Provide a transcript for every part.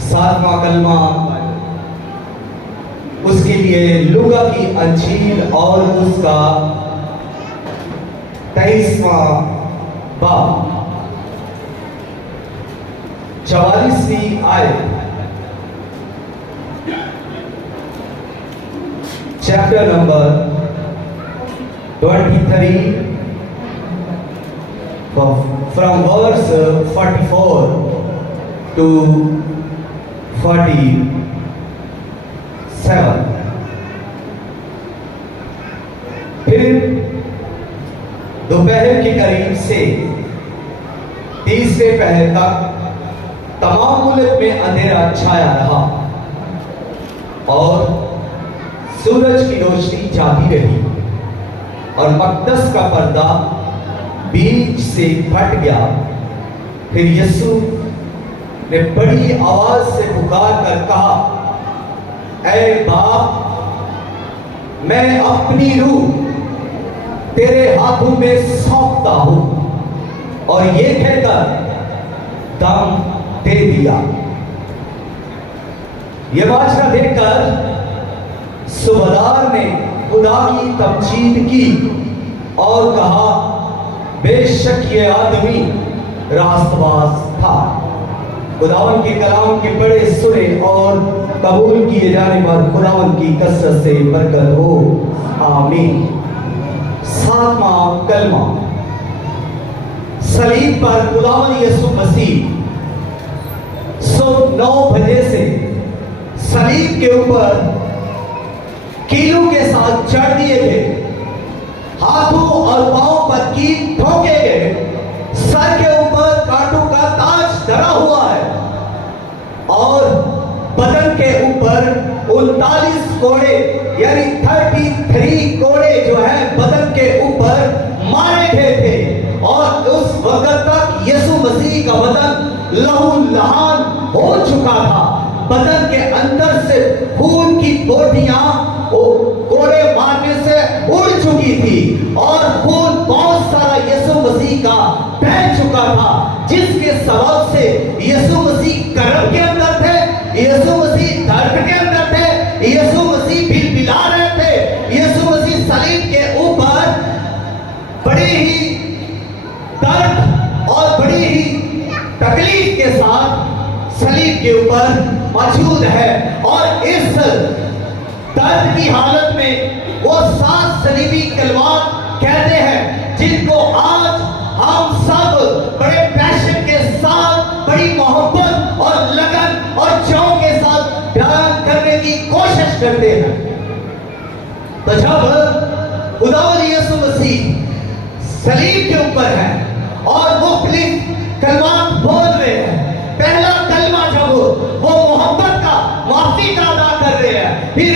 सातवां कलमा उसके लिए लूका की अंजील और उसका 23वां बाब 44वीं आयत। Chapter number 23 from verse 44 to 47। फिर दोपहर के करीब से तीसरे पहर तक तमाम मुल्क में अंधेरा छाया रहा और सूरज की रोशनी जाती रही और मक़दस का पर्दा बीच से फट गया। फिर यीशु ने बड़ी आवाज से पुकार कर कहा, ऐ बाप, मैं अपनी रूह तेरे हाथों में सौंपता हूं। और ये कहकर दम दे दिया। यह वाचना देखकर सूबेदार ने खुदा की तमजीद की और कहा, बेशक ये आदमी रास्तबाज था। खुदावन के कलाम के बड़े सुने और कबूल किए जाने पर खुदावन की कसरत से बरकत हो, आमीन। सातवां कलमा। सलीब पर खुदावन यीशु मसीह सुबह 9 बजे से सलीब के ऊपर कीलों के साथ चढ़ दिए गए, हाथों और पांवों पर कील ठोके गए, सर के ऊपर कांटों का ताज धरा हुआ है और बदन के ऊपर 39 कोड़े यानी 33 कोड़े जो है बदन के ऊपर मारे गए थे। और उस वक्त तक यीशु मसीह का बदन लहू लहान हो चुका था। बदन के अंदर से खून की बोटियां कोड़े मारने से उड़ चुकी थी और खून बहुत सारा यीशु मसीह का बह चुका था, जिसके सबब से यीशु मसीह कर्म के अंदर थे, यीशु मसीह दर्द के अंदर थे, यीशु मसीह बिलबिला रहे थे। यीशु मसीह सलीब के ऊपर बड़ी ही दर्द और बड़ी ही तकलीफ के साथ सलीब के ऊपर मौजूद है। और इस दर्द की हालत में वो 7 सलीबी कलमात कहते हैं, जिनको आज हम सब बड़े पैशन के साथ, बड़ी मोहब्बत और लगन और चाव के साथ बयान करने की कोशिश करते हैं। तो जब खुदावंद यीशु मसीह सलीब के ऊपर है और मुख्तलिफ कलमात बोल रहे हैं, पहला कलमा जब वो मोहब्बत का, माफी का अदा कर रहे हैं, फिर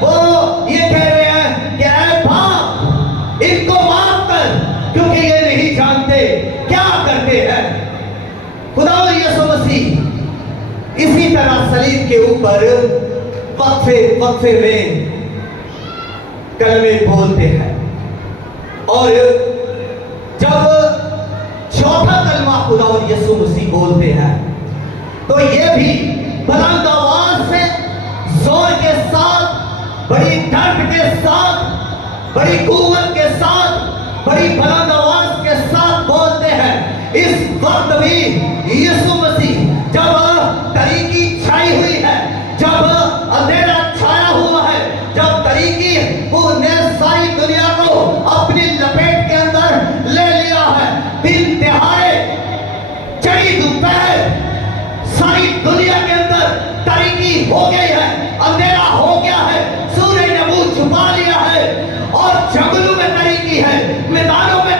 वो ये कह रहे हैं कि ऐ बाप, इनको माफ कर क्योंकि ये नहीं जानते क्या करते हैं। खुदावंद यीशु मसीह इसी तरह सलीब के ऊपर वक्फे वक्फे में कलमे बोलते हैं। और जब चौथा कलमा खुदावंद यीशु मसीह बोलते हैं तो ये भी बुलंद आवाज से, जोर के साथ, बड़ी दर्द के साथ, बड़ी कुव्वत के साथ, बड़ी बुलंद आवाज के साथ बोलते हैं। इस वक्त भी यीशु मसीह जब तरीकी छाई हुई है, जब अंधेरा छाया हुआ है, जब तरीकी ने सारी दुनिया को अपनी लपेट के अंदर ले लिया है, दिन तिहाड़े, चढ़ी दोपहर, सारी दुनिया के अंदर तारीकी हो गई है, अंधेरा हो गया है, सूरज ने मुंह छुपा लिया है और जंगलों में तारीकी है, मैदानों में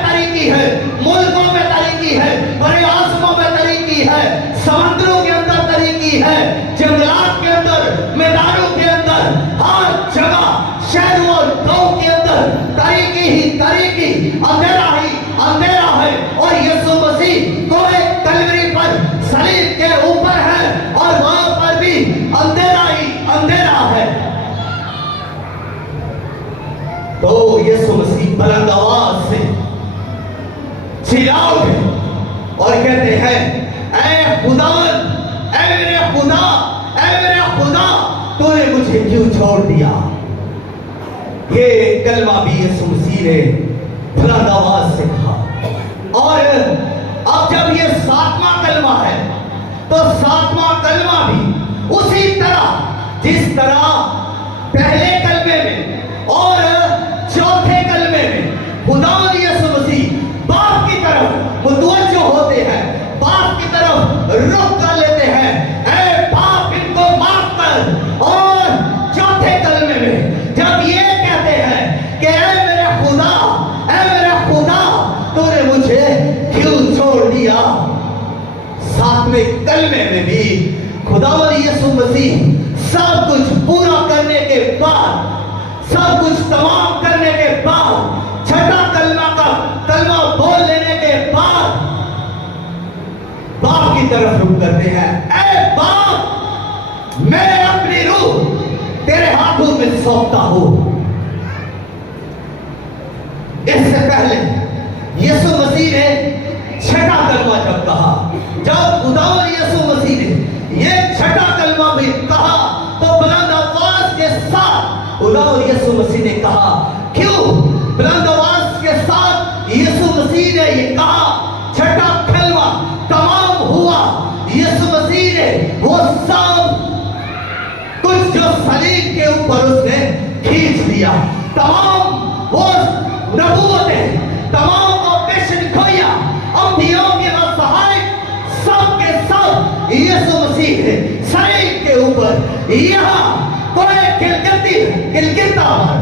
खुदा, ऐ मेरे खुदा, तूने मुझे क्यों छोड़ दिया। ये कलमा भी यीशु मसीह ने बुलंद आवाज से कहा। और अब जब ये 7वां कलमा है, तो 7वां कलमा भी उसी तरह जिस तरह पहले कलमे में और चौथे कलमे में खुदावंद यीशु मसीह बाप की तरफ मुतवज्जो होते हैं, बाप की तरफ रुख कर लेते हैं, ऐ बाप इनको माफ कर। और चौथे कलमे में जब ये कहते हैं कि ऐ मेरे खुदा, ऐ मेरे खुदा, तूने मुझे क्यों छोड़ दिया। 7वें कलमे में भी खुदावंद यीशु मसीह सब कुछ पूरा करने के बाद, सब कुछ तमाम करने के बाद, छठा कलमा का कलमा बोल लेने के बाद बाप की तरफ रुख करते हैं। ऐ बाप, मैं अपनी रूह तेरे हाथों में सौंपता हूं। इससे पहले यीशु मसीह ने छठा कलमा जब कहा, जब खुदावंद यीशु मसीह ने यह छठा कलमा भी कहा, तो बुलंद आवाज के साथ खुदावंद यीशु मसीह ने कहा, क्यों बुलंद आवाज के साथ यीशु मसीह ने ये कहा, छठा कलमा तमाम हुआ। यीशु मसीह ने वो सब कुछ जो सलीब के ऊपर उसने खींच लिया, तमाम वो नबूवतें, तमाम वो पेशन खोया, अंबियों के सहायक, सब के सब यीशु मसीह ने सलीब के ऊपर, यहाँ कोई गिलगिता पर,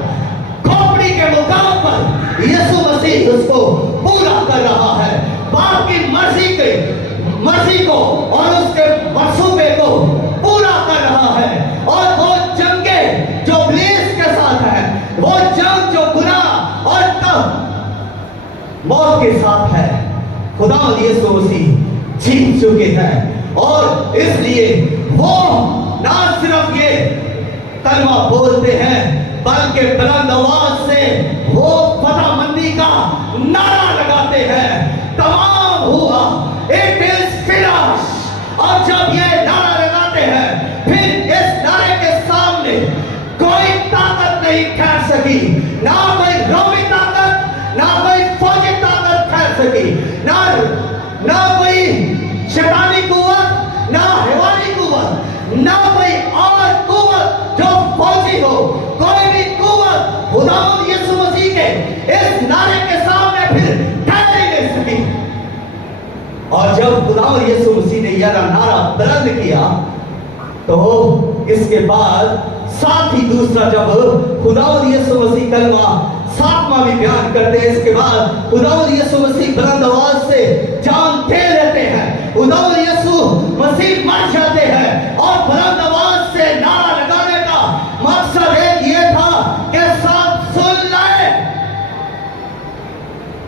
खोपड़ी के मुकाम पर यीशु मसीह उसको पूरा कर रहा है। बाप की मर्जी को और उसके मंसूबे को पूरा कर रहा है। और वो जंगे जो इब्लीस के साथ है, वो जंग जो गुनाह और मौत के साथ है, खुदावंद यीशु मसीह जीत चुके हैं। और इसलिए वो ना सिर्फ ये कलमा बोलते हैं, बल्कि बुलंद आवाज से वो फतहमंदी का नारा लगाते हैं, तमाम हुआ, इट इज फिनिश। और जब ये नारा लगाते हैं, फिर इस नारे के सामने कोई ताकत नहीं ठहर सकी, ना कोई रोमी ताकत, ना कोई फौजी ताकत ठहर सकी, ना कोई शैतानी कुव्वत, ना हैवानी कुव्वत, ना कोई और कुव्वत जो फौजी हो, कोई भी कुव्वत खुदावंद यीशु मसीह के इस नारे के सामने फिर ठहर नहीं सकी। और जब खुदावंद यीशु मसीह ने यह नारा बुलंद किया, तो इसके बाद साथ ही दूसरा, जब खुदावंद यीशु मसीह कलमा 7वां भी बयान करते हैं, इसके बाद खुदावंद यीशु मसीह बुलंद आवाज से जान दे देते हैं, खुदावंद यीशु मसीह मर जाते हैं। और बुलंद आवाज से नारा लगाने का मकसद एक ये था कि सब सुन ले।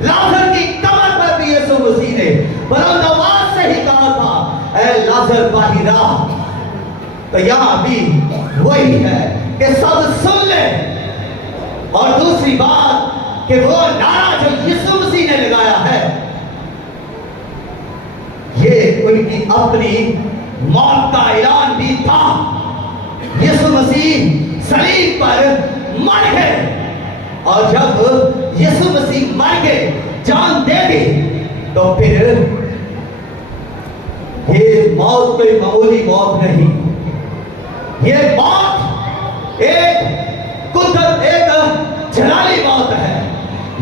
लाजर की कमर पर भी यीशु मसीह ने बुलंद आवाज से ही कहा था, ऐ लाजर बाहर आ। तो यहां भी वही है कि सब सुन ले। और दूसरी बात कि वो नारा जो यीशु मसीह ने लगाया है, ये उनकी अपनी मौत का ऐलान भी था। यीशु मसीह सलीब पर मर गए, और जब यीशु मसीह मर गए, जान दे दी, तो फिर ये मौत कोई मामूली मौत नहीं, ये मौत एक जलाली मौत है,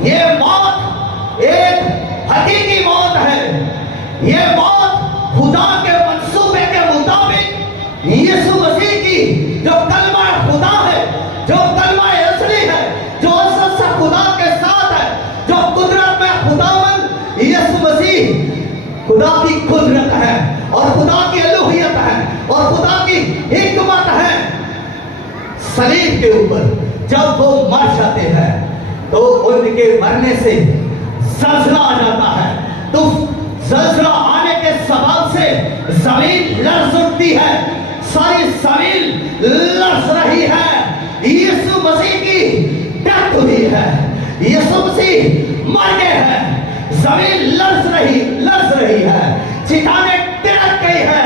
ये मौत एक हकीकी मौत है। ये मौत खुदा के मंसूबे के मुताबिक यीशु मसीह की जो कलमा खुदा है, जो कलमा असली है, जो असल से खुदा के साथ है, जो कुदरत में खुदावंद यीशु मसीह खुदा की कुदरत है और खुदा की अलूहियत है और खुदा की हिकमत है। सलीब के ऊपर जब वो मर जाते हैं, तो उनके मरने से जलजला आ जाता है, तो जलजला आने के सबब से जमीन लर्ज उठती है, सारी जमीन लर्ज रही है। यीशु मसीह की डेथ हुई है, यीशु मसीह मर गए हैं, जमीन लर्ज रही है, चट्टानें तिलक गई है,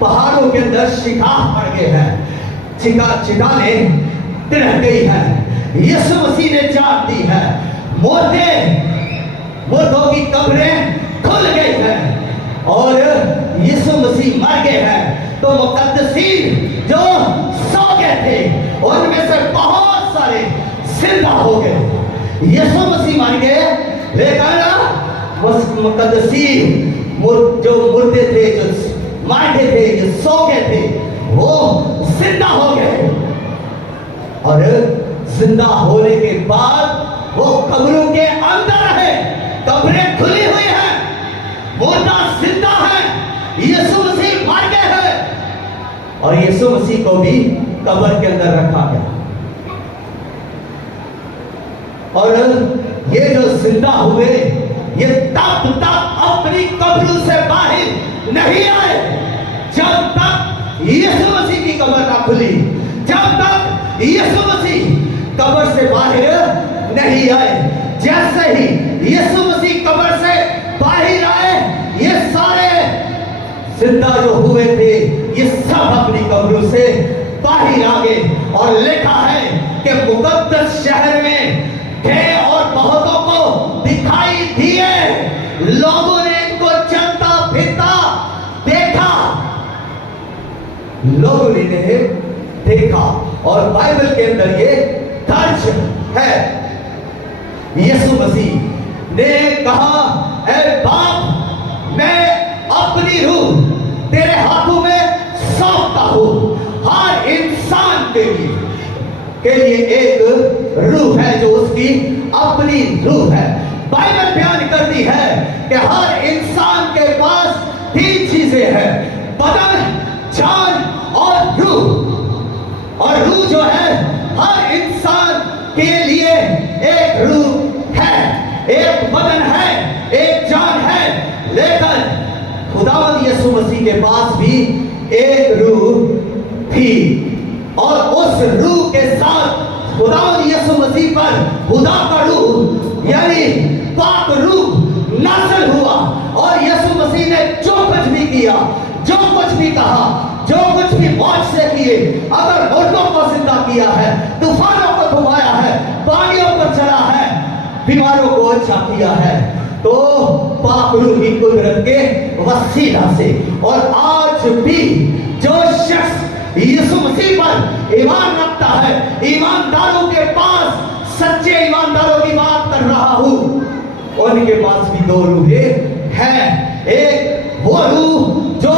पहाड़ों के अंदर शिका पड़ गए हैं, चिताने तिरह गई है, यीशु मसीह ने जान दी है, मुर्दों की कब्रें खुल गई हैं और यीशु मसीह मर गए हैं। तो मुकद्दसीन जो सो गए थे उनमें से बहुत सारे जिंदा हो गए। यीशु मसीह मर गए लेकिन मुकद्दसीन जो मुर्दे थे, जो मारे थे, जो सो गए थे, वो जिंदा हो गए। और जिंदा होने के बाद वो कब्रों के अंदर है, कब्रें खुली हुई हैं, मुर्दा जिंदा है, यीशु मसीह मर गए हैं और यीशु मसीह को भी कब्र के अंदर रखा गया। और ये जो जिंदा हुए ये तब तक अपनी कब्र से बाहर नहीं आए जब तक यीशु मसीह की कब्र ना खुली, जब तक यीशु मसीह कब्र से बाहर नहीं आए। जैसे ही यीशु मसीह कब्र से बाहर आए, ये सारे जिंदा जो हुए थे ये सब अपनी कब्रों से बाहर आ गए। और लिखा है कि मुकद्दस शहर में थे और बहुतों को दिखाई दिए, लोगों ने इनको चलता फिरता देखा, लोगों ने देखा। और बाइबल के अंदर ये दर्ज है, यीशु मसीह ने कहा, ऐ बाप मैं अपनी रूह तेरे हाथों में सौंपता हूं। हर इंसान के लिए एक रूह है जो उसकी अपनी रूह है। बाइबल बयान करती है कि हर इंसान के पास तीन चीजें हैं, बदन, जान और रूह। और रूह जो है हर इंसान के लिए एक रूह है, एक बदन है, एक जान है। लेकिन खुदावंद यीशु मसीह के पास भी एक रूह थी और उस रूह के साथ खुदावंद यीशु मसीह पर खुदा का रूह यानी पाक रूह नाज़िल हुआ। और यीशु मसीह ने जो कुछ भी किया, जो कुछ भी कहा, जो कुछ भी मौज से किए, अगर मुर्दों को जिंदा किया है, तूफानों को थमाया है, पानियों पर चला है, बीमारों को अच्छा किया है, तो पाक रूह की कुदरत के वसीला से। और आज भी जो शख्स यीशु मसीह पर ईमान रखता है, ईमानदारों के पास, सच्चे ईमानदारों की बात कर रहा हूं, उनके पास भी दो रूहें हैं। एक वो रूह जो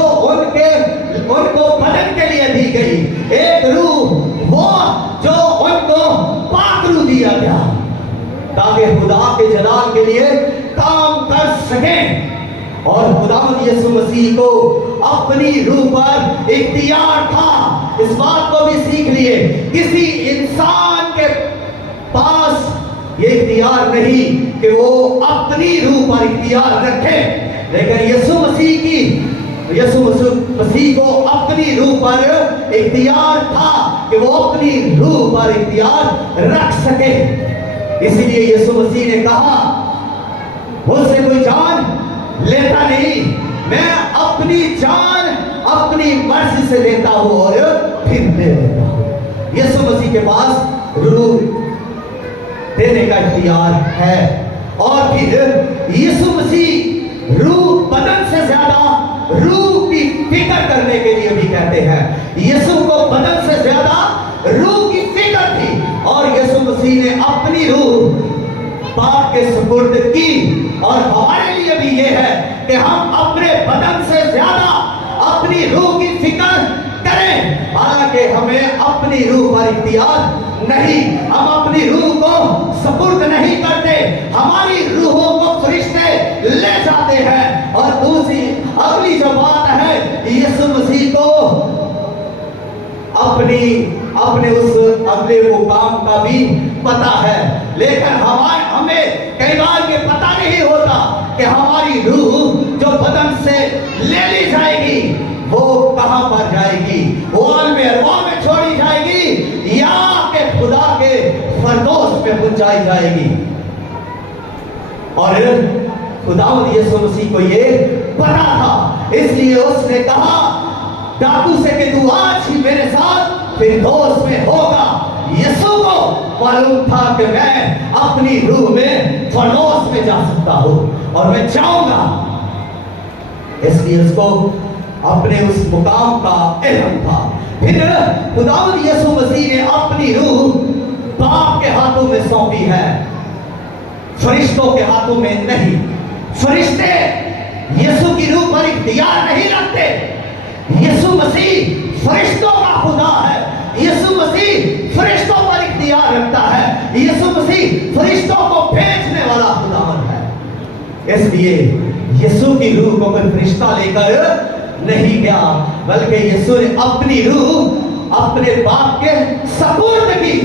उनको बदन के लिए दी गई, एक रूह वो जो उनको पाक रूह दिया गया ताकि खुदा के जलाल के लिए काम कर सके। और खुदावंद यीशु मसीह को अपनी रूह पर इख्तियार था। इस बात को भी सीख लिए, किसी इंसान के पास ये इख्तियार नहीं कि वो अपनी रूह पर इख्तियार रखे, लेकिन यीशु मसीह को अपनी रूह पर इख्तियार था कि वो अपनी रूह पर इख्तियार रख सके। इसलिए यीशु मसीह ने कहा, मुझसे कोई जान लेता नहीं, मैं अपनी जान अपनी मर्जी से लेता हूं और फिर ले लेता हूं। यीशु मसीह के पास रूह देने का इख्तियार है। और फिर यीशु मसीह रूह बदन से ज्यादा रूह की फिक्र करने के लिए भी कहते हैं। यीशु को बदन से ज्यादा रूह की फिक्र थी और यीशु मसीह ने अपनी रूह बाप के सुपुर्द की। और हमारे लिए भी यह है कि हम अपने बदन से ज्यादा अपनी रूह की फिक्र करें। हालांकि हमें अपनी रूह पर इख्तियार नहीं, हम अपनी रूह को सुपुर्द नहीं करते, हमारी रूहों को फरिश्ते ले जाते हैं। और दूसरी अगली जो बात है, यीशु मसीह को अपने उस अगले मुकाम का भी पता है, लेकिन हमें कई बार ये पता नहीं होता कि हमारी रूह जो बदन से ले ली जाएगी वो कहां पर जाएगी, वो आलमे अरवाह में छोड़ी जाएगी या कि खुदा के फरदौस में पहुंचाई जाएगी। और खुदावंद यीशु मसीह को ये पता था, इसलिए उसने कहा डाकू से कि तू आज ही मेरे साथ फिरदौस में होगा। यीशु को मालूम था कि मैं अपनी रूह में फिरदौस में जा सकता हूं और मैं जाऊंगा, इसलिए उसको अपने उस मुकाम का इल्म था। फिर खुदावंद यीशु मसीह ने अपनी रूह बाप के हाथों में सौंपी है, फरिश्तों के हाथों में नहीं। फरिश्ते यीशु की रूह पर इख्तियार नहीं रखते। यीशु मसीह फरिश्तों का खुदा है। यीशु मसीह फरिश्तों पर इख्तियार रखता है। यीशु मसीह फरिश्तों को भेजने वाला खुदावंद है। इसलिए यीशु की रूह को कोई फरिश्ता लेकर नहीं गया, बल्कि यीशु ने अपनी रूह अपने बाप के सपुर्द की।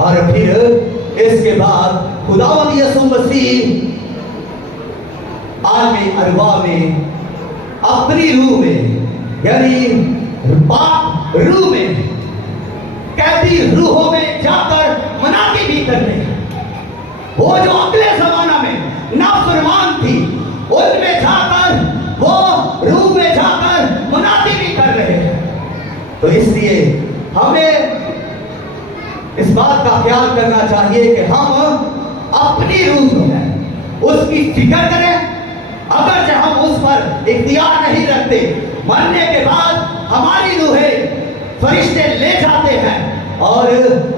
और फिर इसके बाद खुदावंद यीशु मसीह आलम अरवा में अपनी रूह में, यानी बाप रूह में, कैदी रूहों में जाकर मनादी भी करने, वो जो अगले जमाना में नाफरमान थी उनमें जाकर, वो रूह में जाकर मनादी भी कर रहे हैं। तो इसलिए हमें इस बात का ख्याल करना चाहिए कि हम अपनी रूह जो है उसकी फिक्र करें। अगर जब हम उस पर इख्तियार नहीं रखते, मरने के बाद हमारी रूहें फरिश्ते ले जाते हैं और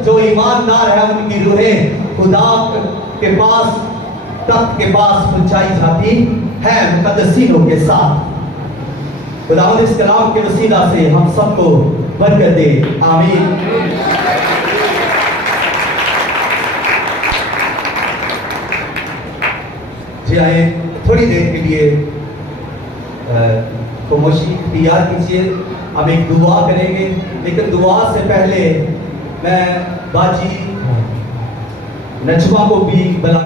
जो ईमानदार है उनकी रूहें खुदा के पास, तख्त के पास पहुंचाई जाती है मुकद्दसीनों के साथ। खुदावंद इस कलाम के वसीला से हम सबको बरकत दे, आमीन। जी आए, थोड़ी देर के लिए खामोशी इख्तियार कीजिए। हम एक दुआ करेंगे, लेकिन दुआ से पहले मैं बाजी नजमा को भी बुला